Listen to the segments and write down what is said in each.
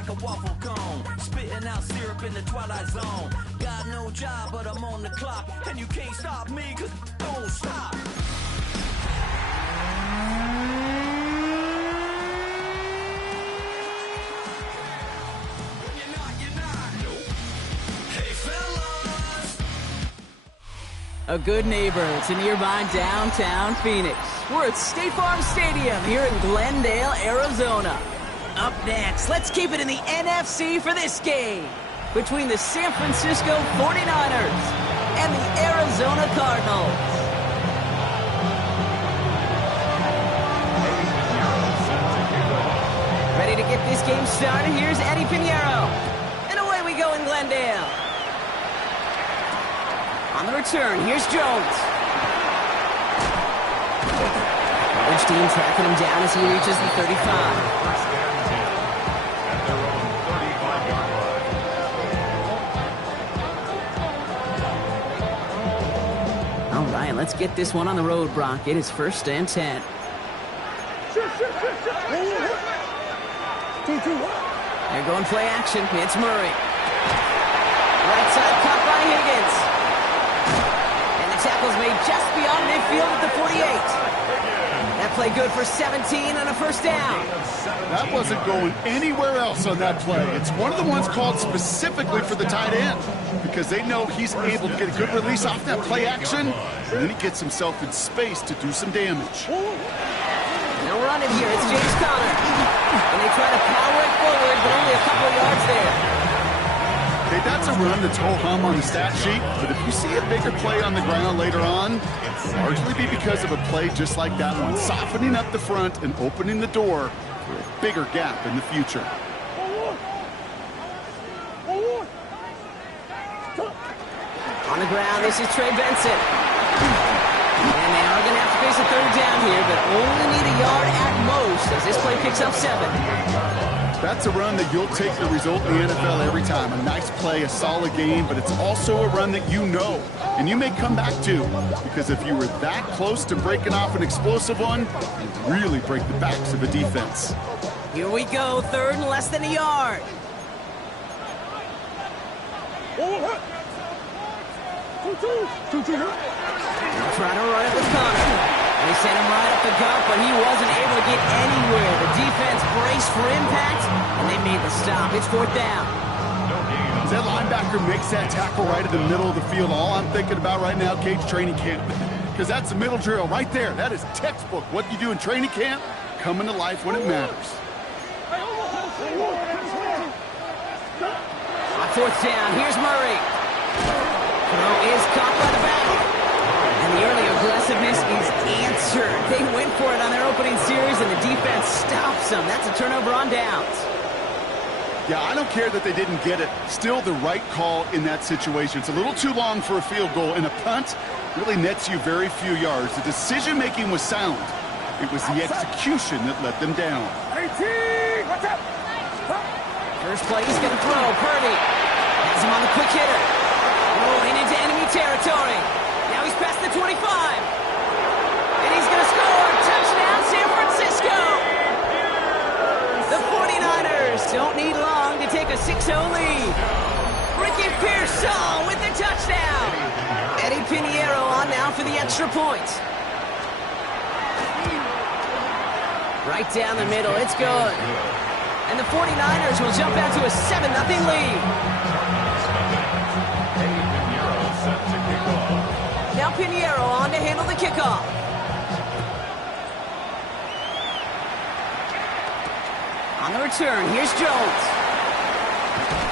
like a waffle cone. Spitting out syrup in the twilight zone. Got no job, but I'm on the clock. And you can't stop me, cause don't stop. A good neighbor to nearby downtown Phoenix. We're at State Farm Stadium here in Glendale, Arizona. Up next, let's keep it in the NFC for this game between the San Francisco 49ers and the Arizona Cardinals. Ready to get this game started? Here's Eddie Pinheiro. And away we go in Glendale. On the return, here's Jones. Coverage team tracking him down as he reaches the 35. All right, let's get this one on the road, Brock. It is 1st and 10. They're going play action. It's Murray. Right side cut by Higgins. Tackles made just beyond midfield at the 48. That play good for 17 on a 1st down. That wasn't going anywhere else on that play. It's one of the ones called specifically for the tight end because they know he's able to get a good release off that play action, and then he gets himself in space to do some damage. They'll run it here. It's James Conner. And they try to power it forward, but only a couple of yards there. Okay, that's a run that's ho-hum on the stat sheet, but if you see a bigger play on the ground later on, it'll largely be because of a play just like that one, softening up the front and opening the door for a bigger gap in the future. On the ground, this is Trey Benson. And they are going to have to face a 3rd down here, but only need a yard at most as this play picks up 7. That's a run that you'll take the result in the NFL every time. A nice play, a solid game, but it's also a run that you know, and you may come back to, because if you were that close to breaking off an explosive one, you'd really break the backs of a defense. Here we go, 3rd and less than a yard. They'll try to run it with Conner. They sent him right up the gut, but he wasn't able to get anywhere. The defense braced for impact, and they made the stop. It's 4th down. As that linebacker makes that tackle right in the middle of the field, all I'm thinking about right now, Cage, training camp. Because that's the middle drill right there. That is textbook. What you do in training camp, coming to life when it matters. On 4th down, here's Murray. Throw is caught by the back. And the early aggressiveness is answered. They went for it on their opening series, and the defense stops them. That's a turnover on downs. Yeah, I don't care that they didn't get it. Still the right call in that situation. It's a little too long for a field goal, and a punt really nets you very few yards. The decision-making was sound. It was the execution that let them down. First play, he's going to throw. Purdy has him on the quick hitter. Rolling into enemy territory. Now he's past the 25. And he's going to score. Touchdown, San Francisco. The 49ers don't need long to take a 6-0 lead. Ricky Pearsall with the touchdown. Eddie Pinheiro on now for the extra point. Right down the middle. It's good. And the 49ers will jump out to a 7-0 lead. Now Pinheiro on to handle the kickoff. On the return, here's Jones.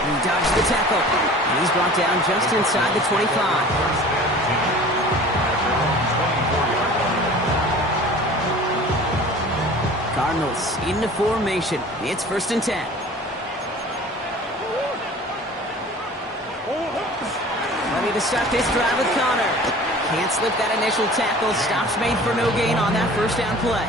He dodged the tackle. And he's brought down just inside the 25. Cardinals into formation. It's 1st and 10. Ready to start this drive with Conner. Can't slip that initial tackle. Stops made for no gain on that 1st down play.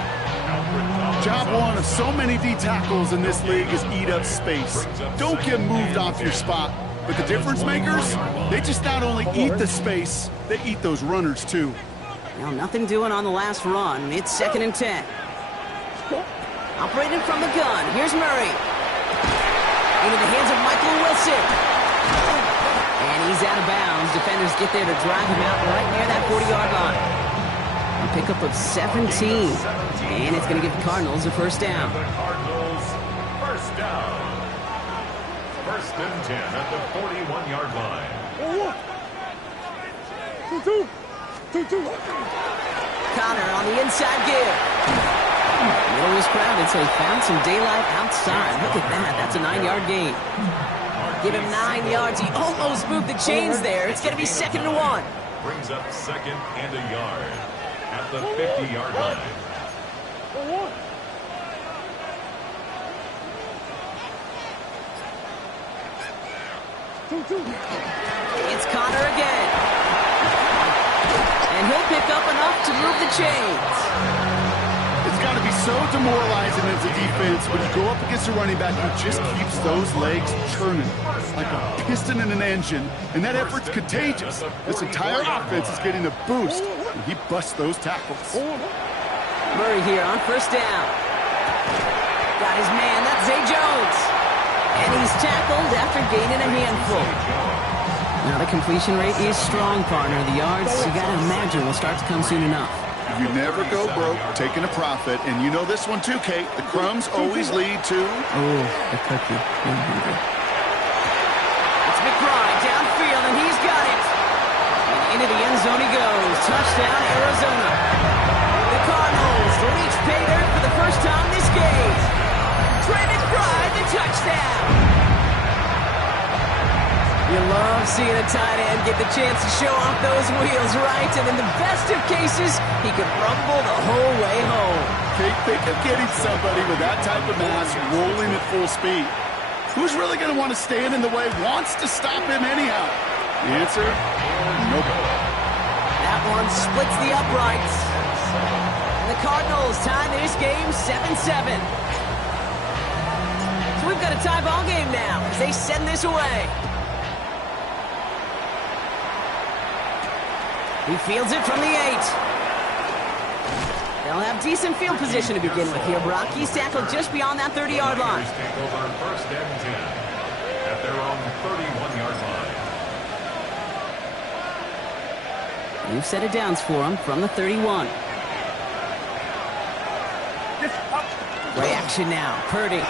Job one of so many D tackles in this league is eat up space. Don't get moved off your spot. But the difference makers, they just not only eat the space, they eat those runners too. Now nothing doing on the last run. It's 2nd and 10. Operating from the gun. Here's Murray. Into the hands of Michael Wilson. And he's out of bounds. Defenders get there to drive him out right near that 40-yard line. A pickup of 17. And it's going to give the Cardinals a first down. The Cardinals first down. First and 10 at the 41-yard line. Connor on the inside give. Middle was crowded, so he found some daylight outside. Look at that. That's a 9-yard gain. Give him 9 yards. He almost moved the chains there. It's going to be 2nd and 1. Brings up 2nd and a yard at the 50-yard line. It's Connor again. And he'll pick up enough to move the chains. It's got to be so demoralizing as a defense when you go up against a running back who just keeps those legs churning like a piston in an engine, and that effort's contagious. This entire offense is getting a boost, and he busts those tackles. Murray here on first down. Got his man, that's Zay Jones. And he's tackled after gaining a handful. Now the completion rate is strong, partner. The yards, you got to imagine, will start to come soon enough. You never go broke taking a profit, and you know this one too, Kate. The crumbs always lead to... Oh, the cookie. It's McBride downfield, and he's got it. And into the end zone he goes. Touchdown, Arizona. The Cardinals reach pay dirt for the first time this game. Trey McBride, the touchdown. You love seeing a tight end get the chance to show off those wheels, right? And in the best of cases, he could rumble the whole way home. Kate, think of getting somebody with that type of mass rolling at full speed. Who's really going to want to stand in the way, wants to stop him anyhow? The answer? Nobody. That one splits the uprights. And the Cardinals tie this game 7-7. So we've got a tie ball game now as they send this away. He fields it from the 8. They'll have decent field position to begin with here, Brock. He's tackled just beyond that 30-yard line. Take over first and 10 at their own 31-yard line. You've set it downs for him from the 31. Play action now. Purdy.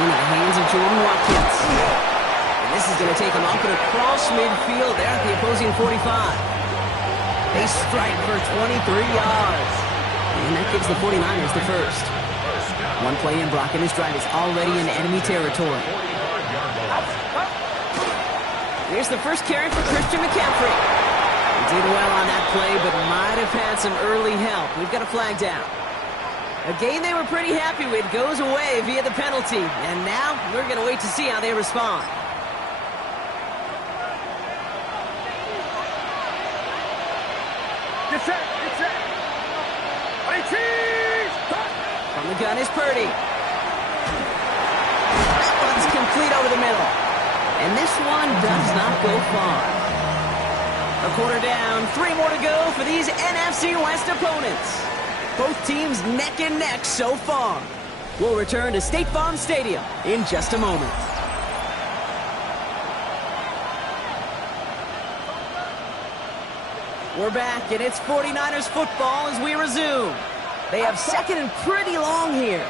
Into the hands of Jordan Watkins. This is going to take him up and across midfield there at the opposing 45. They strike for 23 yards. And that gives the 49ers the first. One play in, Brock, and his drive is already in enemy territory. Here's the first carry for Christian McCaffrey. He did well on that play, but might have had some early help. We've got a flag down. A game they were pretty happy with goes away via the penalty. And now we're going to wait to see how they respond. From the gun is Purdy. That one's complete over the middle. And this one does not go far. A quarter down, 3 more to go for these NFC West opponents. Both teams neck and neck so far. We'll return to State Farm Stadium in just a moment. We're back, and it's 49ers football as we resume. They have second and pretty long here.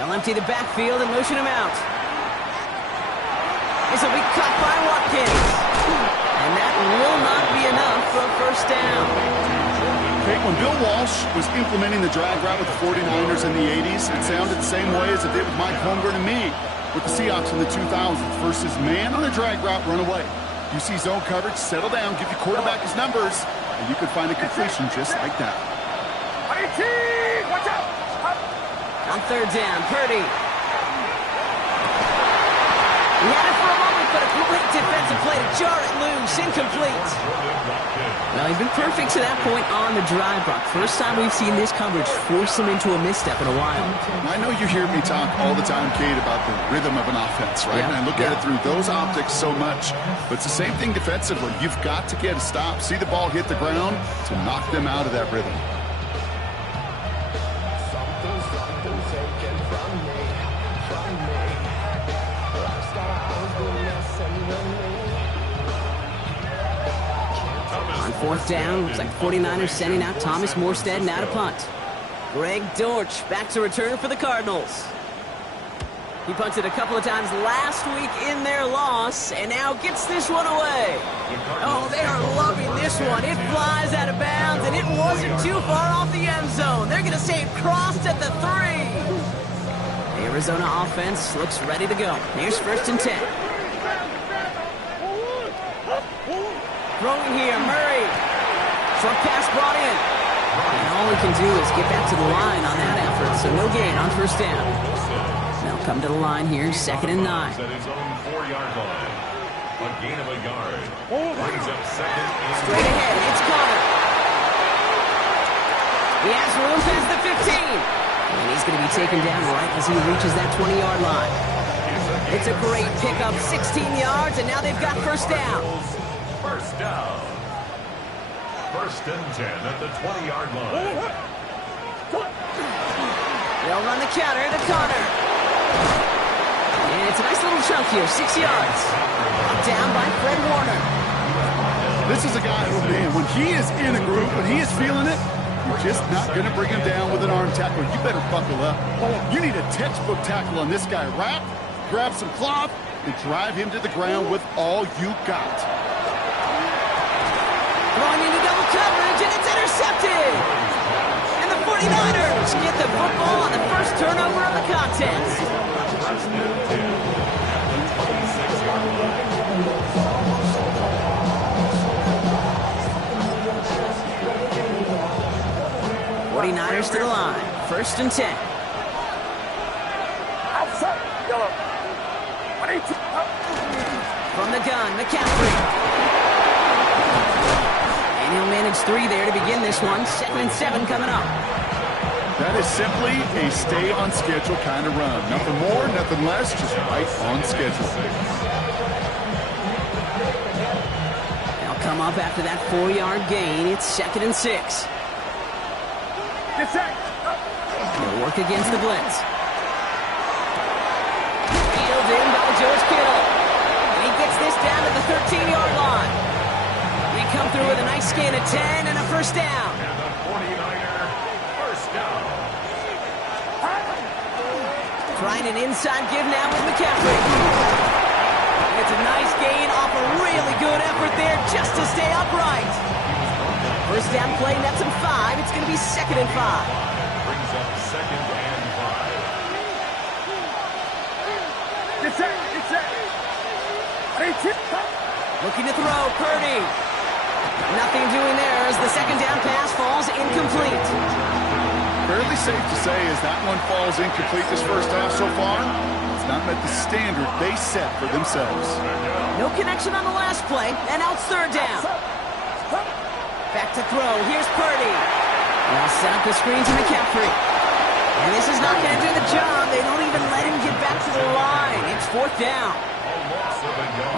They'll empty the backfield and motion him out. This will be cut by Watkins. And that will not be enough for a first down. Okay, when Bill Walsh was implementing the drag route with the 49ers in the 80s, it sounded the same way as it did with Mike Holmgren and me with the Seahawks in the 2000s versus man on the drag route, run away. You see zone coverage, settle down, give your quarterback his numbers, and you can find a completion just like that. Watch out! On third down, Purdy. He had it for a moment, but a great defensive play to jar it loose, incomplete. Well, he's been perfect to that point on the drive, Brock. First time we've seen this coverage force him into a misstep in a while. I know you hear me talk all the time, Kate, about the rhythm of an offense, right? Yeah. And I look at it through those optics so much. But it's the same thing defensively. You've got to get a stop, see the ball hit the ground to knock them out of that rhythm. Fourth down, looks like 49ers sending out Thomas Morstead now to punt. Greg Dortch back to return for the Cardinals. He punted a couple of times last week in their loss, and now gets this one away. Oh, they are loving this one. It flies out of bounds, and it wasn't too far off the end zone. They're going to say it crossed at the 3. The Arizona offense looks ready to go. Here's 1st and 10. Throwing here, Murray. Short pass brought in. And all he can do is get back to the line on that effort, so no gain on 1st down. They'll come to the line here, 2nd and 9. At his own 4-yard line. A gain of a yard. Brings up 2nd and Straight ahead, it's Connor. He has room past the 15. And he's going to be taken down right as he reaches that 20-yard line. It's a great pickup, 16 yards, and now they've got 1st down. 1st down. 1st and 10 at the 20-yard line. They'll run the counter to Connor. And it's a nice little chunk here, 6 yards. Down by Fred Warner. This is a guy who, man, when he is in a group, when he is feeling it, you're just not going to bring him down with an arm tackle. You better buckle up. You need a textbook tackle on this guy. Wrap, grab some cloth, and drive him to the ground with all you got. Throwing into double coverage, and it's intercepted. And the 49ers get the football on the first turnover of the contest. 49ers to the line. 1st and 10. From the gun, McCaffrey. And he'll manage 3 there to begin this one. 2nd and 7 coming up. That is simply a stay on schedule kind of run. Nothing more, nothing less, just right on schedule. They'll come up after that 4-yard gain. It's 2nd and 6. They'll work against the blitz. Peeled in by George Kittle. And he gets this down to the 13-yard line. We come through with a nice gain of 10 and a 1st down. And the 49er 1st down. Trying an inside give now with McCaffrey. It's a nice gain off a really good effort there just to stay upright. 1st down play, nets him 5. It's going to be 2nd and 5. Brings up 2nd and 5. Looking to throw, Purdy. Nothing doing there as the 2nd down pass falls incomplete. Fairly safe to say as that one falls incomplete this 1st half so far, it's not met the standard they set for themselves. No connection on the last play, and now it's 3rd down. Back to throw. Here's Purdy. They'll set up the screen to McCaffrey. And this is not going to do the job. They don't even let him get back to the line. It's 4th down.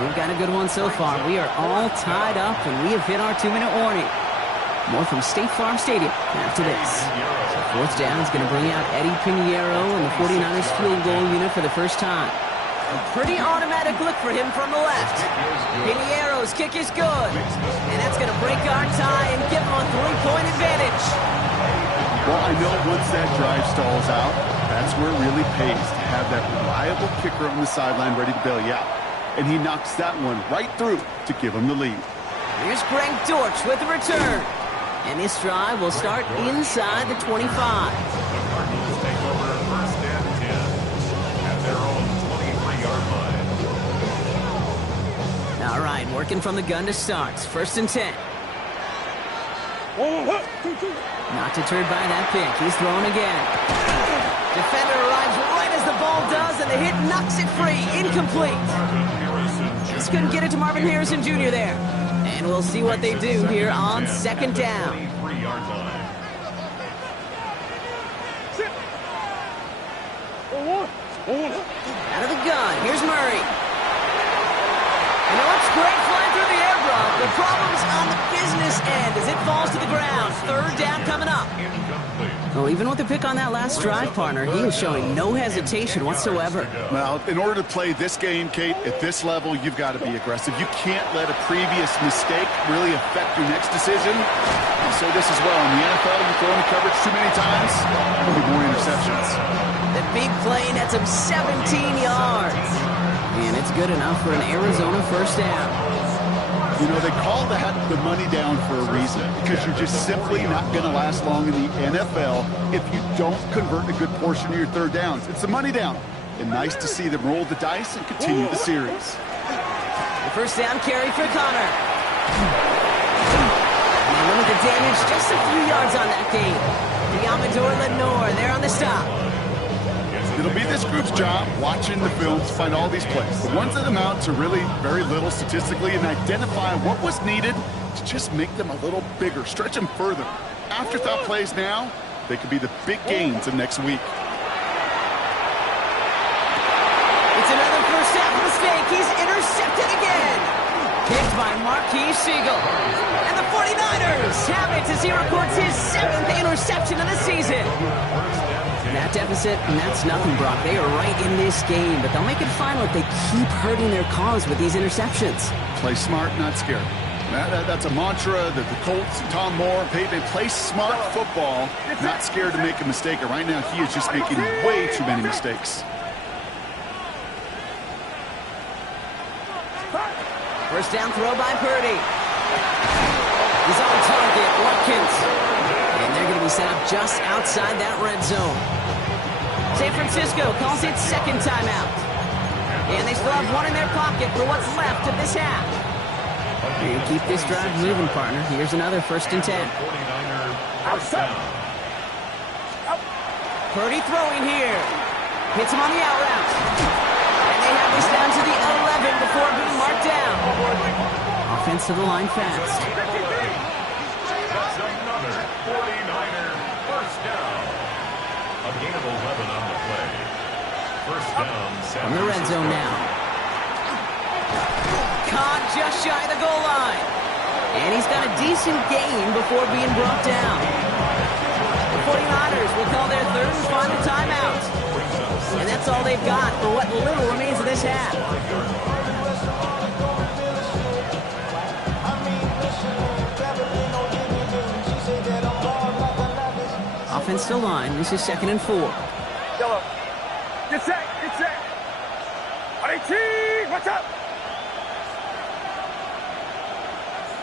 We've got a good one so far. We are all tied up, and we have hit our 2-minute warning. More from State Farm Stadium after this. So 4th down is going to bring out Eddie Pinheiro and the 49ers field goal unit for the first time. A pretty automatic look for him from the left. Pinheiro's kick is good. And that's going to break our tie and give him a 3-point advantage. Well, I know once that drive stalls out, that's where it really pays to have that reliable kicker on the sideline ready to bail you out. And he knocks that one right through to give him the lead. Here's Greg Dortch with the return. And this drive will start inside the 25. The Cardinals take over 1st and 10 at their own 23-yard line. All right, working from the gun to start. 1st and 10. Not deterred by that pick. He's throwing again. Defender arrives right as the ball does, and the hit knocks it free. Incomplete. Just couldn't get it to Marvin Harrison Jr. there. And we'll see what they do here on 2nd down. 23-yard line. Out of the gun, here's Murray. And it looks great flying through the air, bro. The problem's on the business end as it falls to the ground. 3rd down coming up. Incomplete. Well, even with the pick on that last drive, partner, he is showing no hesitation whatsoever. Well, in order to play this game, Kate, at this level, you've got to be aggressive. You can't let a previous mistake really affect your next decision. I'll say this as well. In the NFL, you throw into coverage too many times, there'll be more interceptions. The big play nets him 17 yards. And it's good enough for an Arizona first down. You know, they call that the money down for a reason, because you're just simply not going to last long in the NFL if you don't convert a good portion of your third downs. It's the money down. And nice to see them roll the dice and continue the series. The first down carry for Connor. And they limit the damage just a few yards on that game. The Amador Lenore there on the stop. It'll be this group's job, watching the film, to find all these plays. The ones that amount to really very little statistically, and identify what was needed to just make them a little bigger, stretch them further. Afterthought plays now, they could be the big gains of next week. It's another first half mistake. He's intercepted again. Picked by Marquise Siegel. And the 49ers have it as he records his 7th interception of the season. That deficit, and that's nothing, Brock. They are right in this game, but they'll make it final if they keep hurting their cause with these interceptions. Play smart, not scared. That's a mantra that the Colts and Tom Moore, Peyton, they play smart football, not scared to make a mistake. And right now, he is just making way too many mistakes. First down throw by Purdy. He's on target, Watkins. And they're going to be set up just outside that red zone. San Francisco calls it second timeout. And they still have one in their pocket for what's left of this half. You keep this drive moving, partner. Here's another 1st and 10. Purdy throwing here. Hits him on the out route. And they have this down to the 11 before being marked down. Offense to the line fast. That's another 49er first down. A gain of 11 on the play. First down, From the red zone now. Caught just shy of the goal line. And he's got a decent gain before being brought down. The 49ers will call their 3rd and final timeout. And that's all they've got for what little remains of this half. Offense to line. This is 2nd and 4. Yellow. Get set. Get set. RAT. Watch out.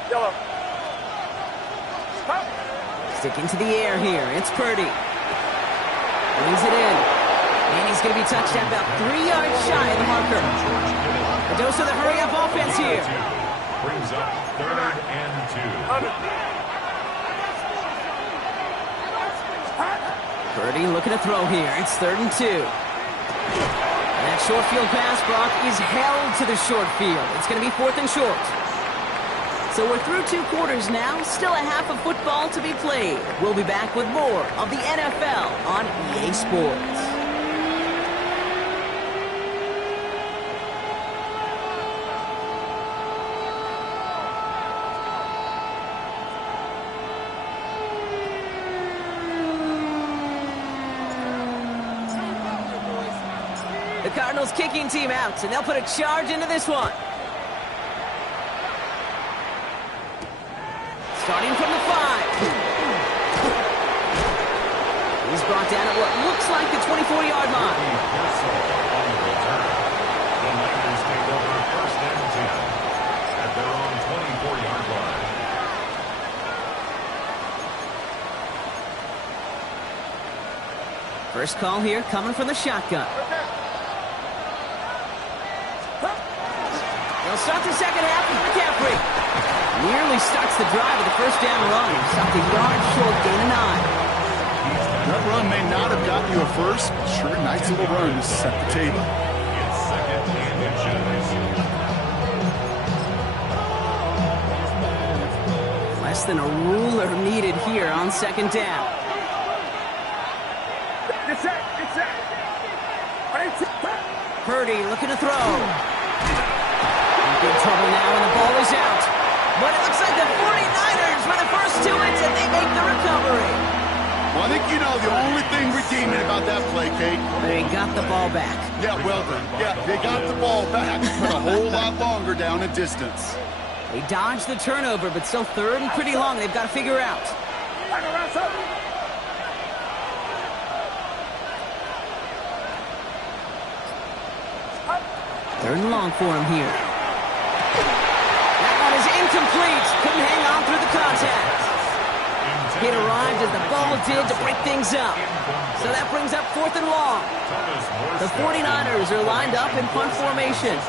Yellow. Stop. Sticking to the air here. It's Purdy. Brings it in. And he's going to be touched at about 3 yards shy of the marker. A dose of the hurry-up offense here. brings up 3rd and 2. Purdy looking to throw here. It's 3rd and 2. And that short field pass, Brock, is held to the short field. It's going to be 4th and short. So we're through 2 quarters now. Still a half of football to be played. We'll be back with more of the NFL on EA Sports. The Cardinals kicking team out, and they'll put a charge into this one. Starting from the 5. He's brought down at what looks like the 24-yard line. The Niners take over 1st and 10 at their own 24-yard line. First call here coming from the shotgun. They'll start the second half with McCaffrey. Nearly starts the drive with the first down run. Stopped a yard short, gain of 9. That run may not have gotten you a first, but sure, nice little run to set the table. It's 2nd and inches. Less than a ruler needed here on 2nd down. Get set. Get set. Purdy looking to throw. In big trouble now, and the ball is out. But it looks like the 49ers were the first to it, and they make the recovery. Well, I think you know the only thing redeeming about that play, Kate. They got the ball back. Yeah, well done. Yeah, they got the ball back, but a whole lot longer down in distance. They dodged the turnover, but still third and pretty long. They've got to figure out. Third and long for him here. That one is incomplete. Couldn't hang on through the contact. It arrived as the ball did to break things up. So that brings up 4th and long. The 49ers are lined up in punt formation.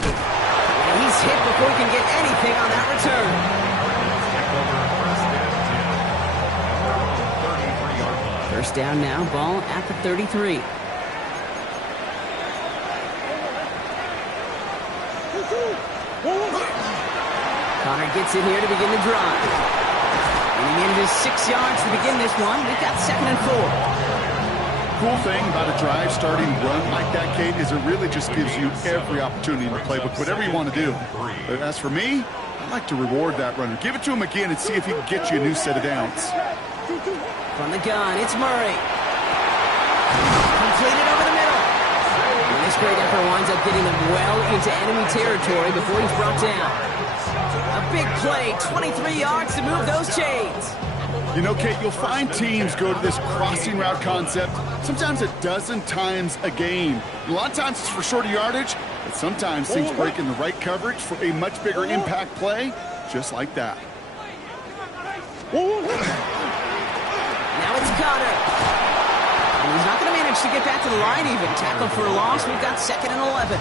And he's hit before he can get anything on that return. First down now, ball at the 33. Connor gets in here to begin the drive. And he needed his 6 yards to begin this one. We've got 2nd and 4. Cool thing about a drive starting run like that, Kate, is it really just gives you every opportunity in the playbook, whatever you want to do. But as for me, I like to reward that runner. Give it to him again and see if he can get you a new set of downs. From the gun, it's Murray. Completed over the middle. And this great effort winds up getting them well into enemy territory before he's brought down. A big play, 23 yards to move those chains. You know, Kate, you'll find teams go to this crossing route concept sometimes a dozen times a game. A lot of times it's for shorter yardage, but sometimes things break in the right coverage for a much bigger impact play, just like that. Now it's Connor. And he's not going to manage to get back to the line even. Tackle for a loss. We've got 2nd and 11.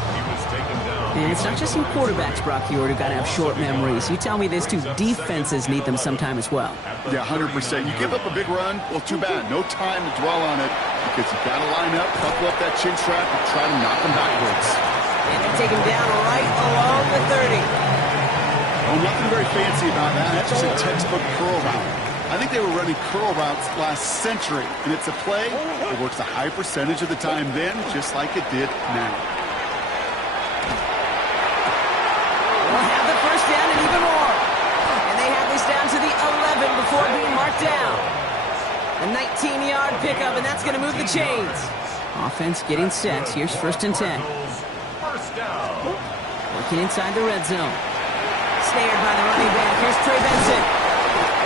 And it's not just some quarterbacks, Brock Huard, who got to have short memories. You tell me this too, defenses need them sometime as well. Yeah, 100%. You give up a big run, well, too bad. No time to dwell on it because you got to line up, buckle up that chin strap, and try to knock them backwards. And they take him down right along the 30. Oh, nothing very fancy about that. That's just a textbook curl route. I think they were running curl routes last century, and it's a play that works a high percentage of the time then, just like it did now. We'll have the first down and even more. And they have this down to the 11 before being marked down. A 19-yard pickup, and that's going to move the chains. Offense getting set. Here's 1st and 10. Working inside the red zone. Snared by the running back. Here's Trey Benson.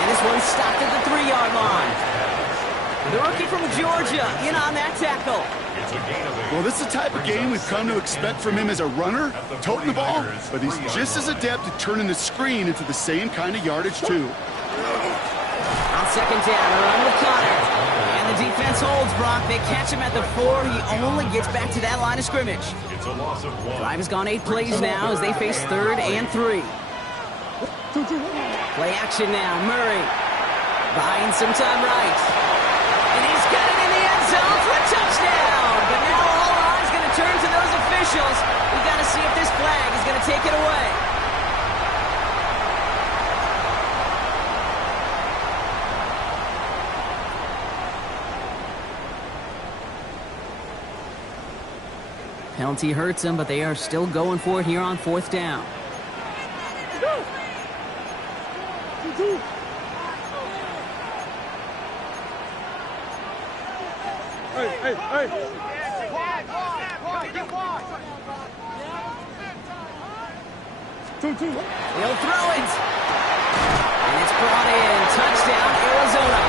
And this one stopped at the 3-yard line. The rookie from Georgia in on that tackle. Well, this is the type of game we've come to expect from him as a runner, toting the ball, but he's just as adept at turning the screen into the same kind of yardage, too. On 2nd down, a run with Connor. And the defense holds, Brock. They catch him at the 4. He only gets back to that line of scrimmage. Drive has gone 8 plays now as they face 3rd and 3. Play action now. Murray buying some time right. And he's got it in the end zone for a touchdown. But now all eyes going to turn to those officials. We got to see if this flag is going to take it away. Penalty hurts them, but they are still going for it here on 4th down. Hey. He'll throw it. And it's brought in. Touchdown, Arizona.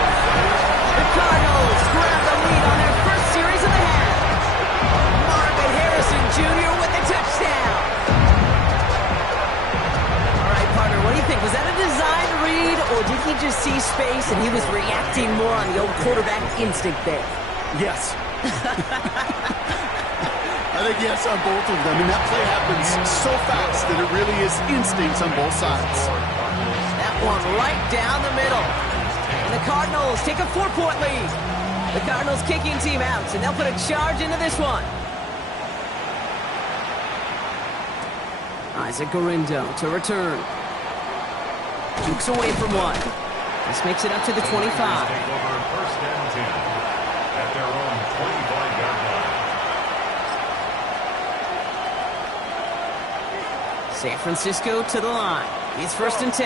The Cardinals grab the lead on their first series of the half. Marvin Harrison Jr. with the touchdown. All right, partner, what do you think? Was that a design read, or did he just see space and he was reacting more on the old quarterback instinct there? Yes. I think yes on both of them, and that play happens so fast that it really is instincts on both sides. That one right down the middle. And the Cardinals take a 4-point lead. The Cardinals kicking team out, and they'll put a charge into this one. Isaac Gorindo to return. Dukes away from one. This makes it up to the 25. First and 10 at their own 25-yard line. San Francisco to the line. It's 1st and 10.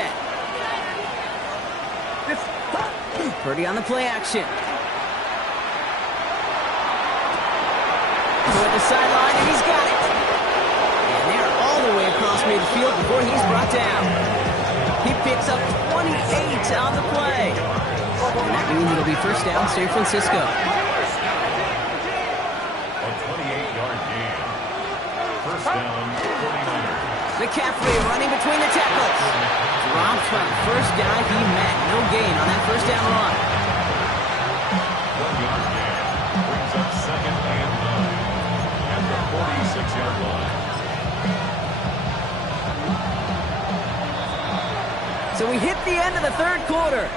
Purdy on the play action. Toward the sideline, and he's got it. And they're all the way across midfield before he's brought down. He picks up 28 on the play. And that means it'll be 1st down, San Francisco. A 28-yard gain. 1st down, 49ers. McCaffrey running between the tackles. Dropped by the first guy he met. No gain on that 1st down run. 1-yard gain. Brings up 2nd and 9. At the 46-yard line. So we hit the end of the 3rd quarter.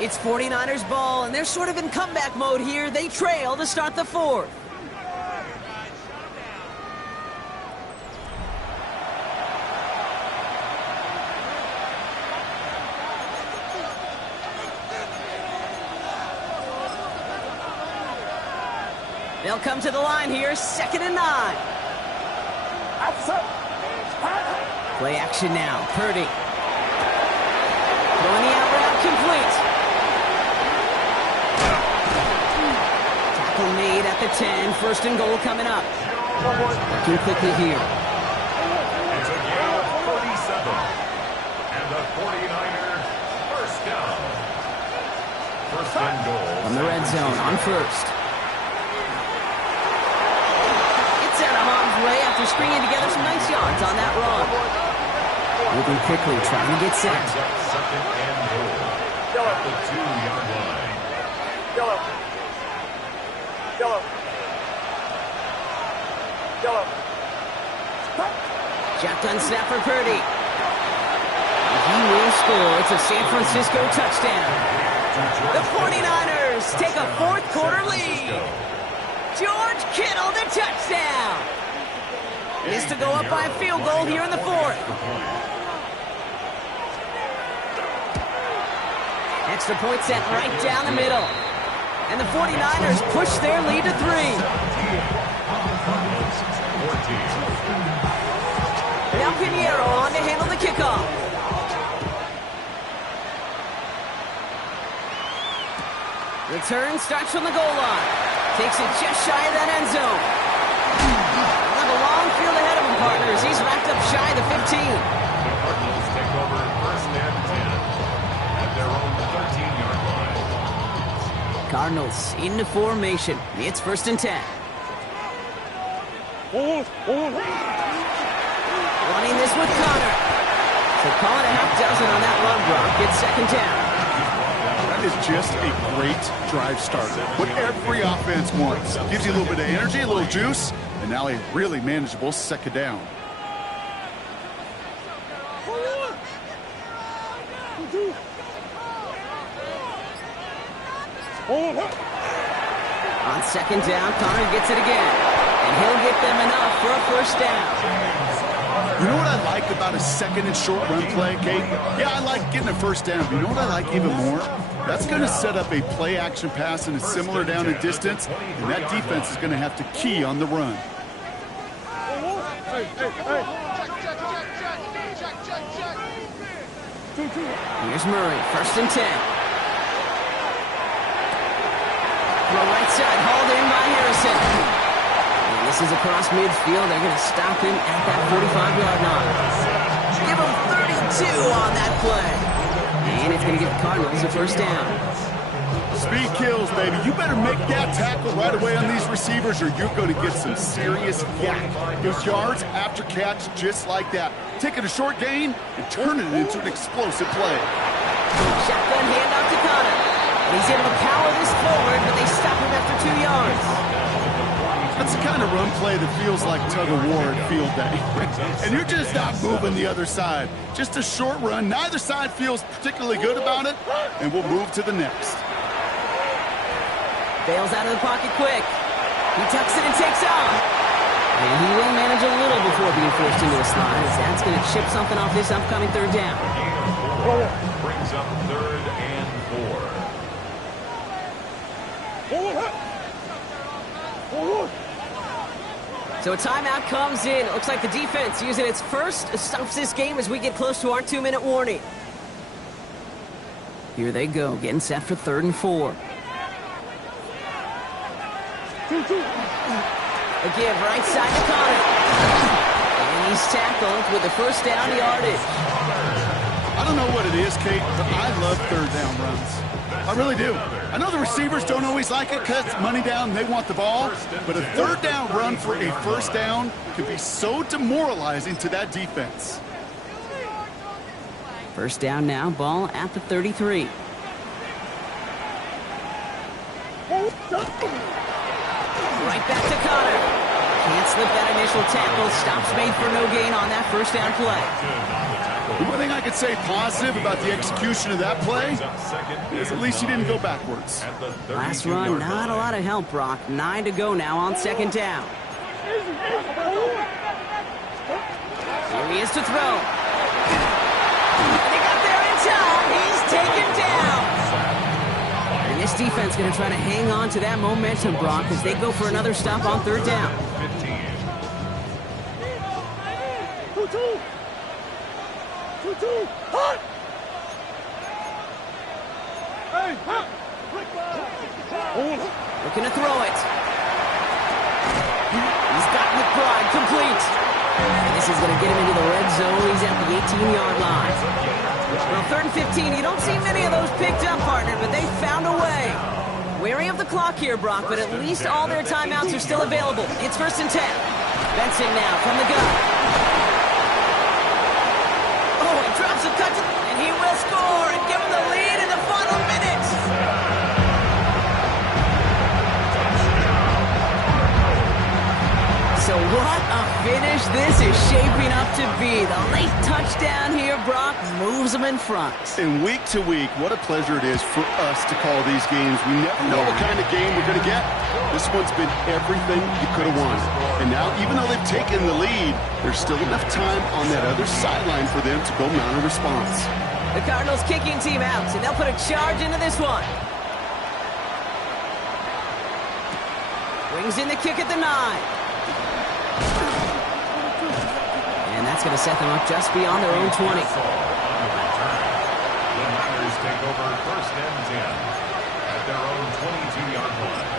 It's 49ers ball, and they're sort of in comeback mode here. They trail to start the 4th. They'll come to the line here, 2nd and 9. Play action now, Purdy. Throwing the out route complete. Tackle made at the 10, 1st and goal coming up. Working quickly here. It's a gain of 47. And the 49ers 1st down. 1st and goal. From the red zone on 1st. Out of harm's way after stringing together some nice yards on that run. Moving quickly, trying to get set. 2nd and goal. At the 2-yard line. Shotgun snap for Purdy. He will score. It's a San Francisco touchdown. The 49ers take a 4th quarter lead. George Kittle, the touchdown. Is to go up by a field goal here in the 4th. Extra point sent right down the middle. And the 49ers push their lead to 3. Now Pinheiro on to handle the kickoff. Return starts from the goal line. Takes it just shy of that end zone. He'll have a long field ahead of him, partners. He's wrapped up shy of the 15. The Cardinals take over 1st and 10 at their own 13-yard line. Cardinals into formation. It's 1st and 10. Running this with Connor. So call it a half dozen on that run, Brock. It's 2nd down. That is just a great drive starter. What every offense wants. Gives you a little bit of energy, a little juice, and now a really manageable 2nd down. On 2nd down, Connor gets it again. And he'll get them enough for a 1st down. You know what I like about a 2nd and short run play, Kate? Yeah, I like getting a 1st down. But you know what I like even more? That's going to set up a play action pass in a similar down and distance, and that defense is going to have to key on the run. Here's Murray, 1st and 10. Throw right side, hauled in by Harrison. And this is across midfield. They're going to stop him at that 45-yard line. Give him 32 on that play. And it's going to give the Cardinals a 1st down. Speed kills, baby. You better make that tackle right away on these receivers or you're going to get some serious yak. Those yards after catch just like that. Taking a short gain and turning it into an explosive play. Shotgun handoff to Connor. And he's able to power this forward, but they stop him after 2 yards. That's the kind of run play that feels like tug-of-war at field day. And you're just not moving the other side. Just a short run. Neither side feels particularly good about it, and we'll move to the next. Bails out of the pocket quick. He tucks it and takes off. And he will manage a little before being forced into a slide, as that's going to chip something off this upcoming 3rd down. Brings up 3rd and 4. So a timeout comes in. It looks like the defense using its first stops this game as we get close to our 2-minute warning. Here they go, getting set for 3rd and 4. A give right side to Connor. And he's tackled with the first down yardage. I don't know what it is, Kate, but I love 3rd down runs. I really do. I know the receivers don't always like it because money down, they want the ball, but a 3rd down run for a 1st down can be so demoralizing to that defense. First down now, ball at the 33. Right back to Connor. Can't slip that initial tackle. Stops made for no gain on that first down play. The one thing I could say positive about the execution of that play is at least he didn't go backwards. Last run, not a lot of help, Brock. 9 to go now on 2nd down. Here he is to throw. And he got there in time. He's taken down. And this defense going to try to hang on to that momentum, Brock, as they go for another stop on 3rd down. 2-2. Hot! Hey, hot! Looking to throw it. He's got McBride complete. And this is going to get him into the red zone. He's at the 18-yard line. Well, 3rd and 15, you don't see many of those picked up, partner, but they found a way. Wary of the clock here, Brock, but at least all their timeouts are still available. It's 1st and 10. Benson now from the gun. Oh, he drops a touchdown, and he will score and give him the lead in the final minutes. So what a finish this is shaping up to be. The late touchdown here, Brock, moves them in front. And week to week, what a pleasure it is for us to call these games. We never know what kind of game we're going to get. This one's been everything you could have won. And now, even though they've taken the lead, there's still enough time on that other sideline for them to go mount a response. The Cardinals kicking team out, and they'll put a charge into this one. Brings in the kick at the 9. And that's going to set them up just beyond their own 20. The Niners take over 1st and 10 at their own 22-yard line.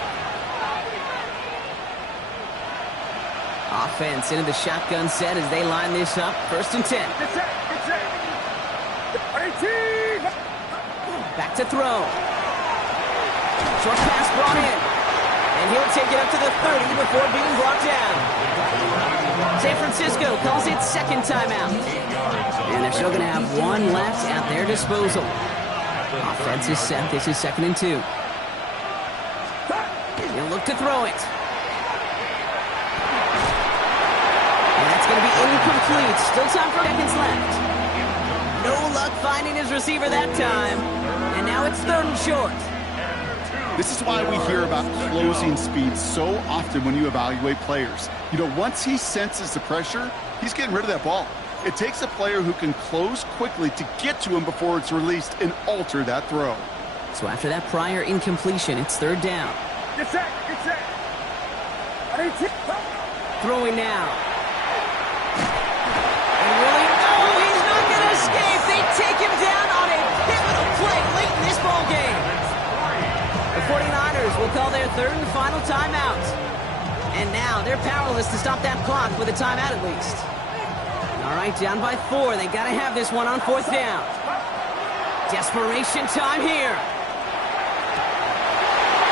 Offense into the shotgun set as they line this up. 1st and 10. Back to throw. Short pass brought in. And he'll take it up to the 30 before being brought down. San Francisco calls it 2nd timeout. And they're still going to have one left at their disposal. Offense is set. This is 2nd and 2. He'll look to throw it. And that's going to be incomplete. Still time for seconds left. No luck finding his receiver that time. And now it's 3rd and short. This is why we hear about closing speed so often when you evaluate players. You know, once he senses the pressure, he's getting rid of that ball. It takes a player who can close quickly to get to him before it's released and alter that throw. So after that prior incompletion, it's 3rd down. Get set. Throwing now. And really, oh, he's not going to escape. They take him down on a pivotal play late in this ball game. The 49ers will call their 3rd and final timeout. And now they're powerless to stop that clock with a timeout at least. All right, down by 4. They got to have this one on 4th down. Desperation time here.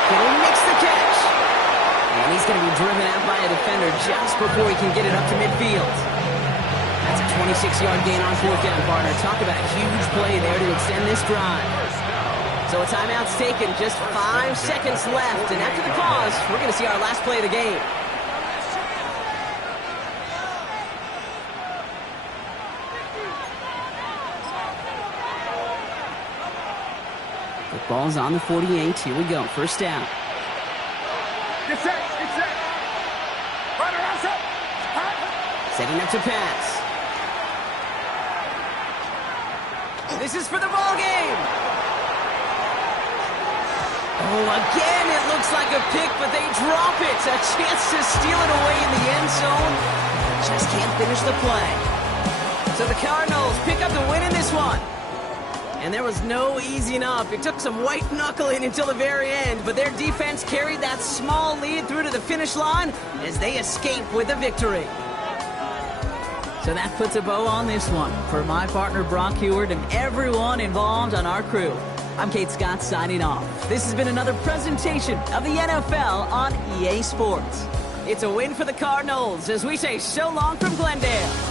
Can he mix the catch? And he's going to be driven out by a defender just before he can get it up to midfield. That's a 26-yard gain on 4th down, partner. Talk about a huge play there to extend this drive. So a timeout's taken, just 5 seconds left. And after the pause, we're going to see our last play of the game. The ball's on the 48. Here we go. 1st down. Get set. Right around set. Setting up to pass. This is for the ball game. Oh, Oh, again, it looks like a pick, but they drop it. A chance to steal it away in the end zone. Just can't finish the play. So the Cardinals pick up the win in this one. And there was no easing up. It took some white knuckling until the very end, but their defense carried that small lead through to the finish line as they escape with a victory. So that puts a bow on this one. For my partner Brock Heward and everyone involved on our crew, I'm Kate Scott signing off. This has been another presentation of the NFL on EA Sports. It's a win for the Cardinals as we say so long from Glendale.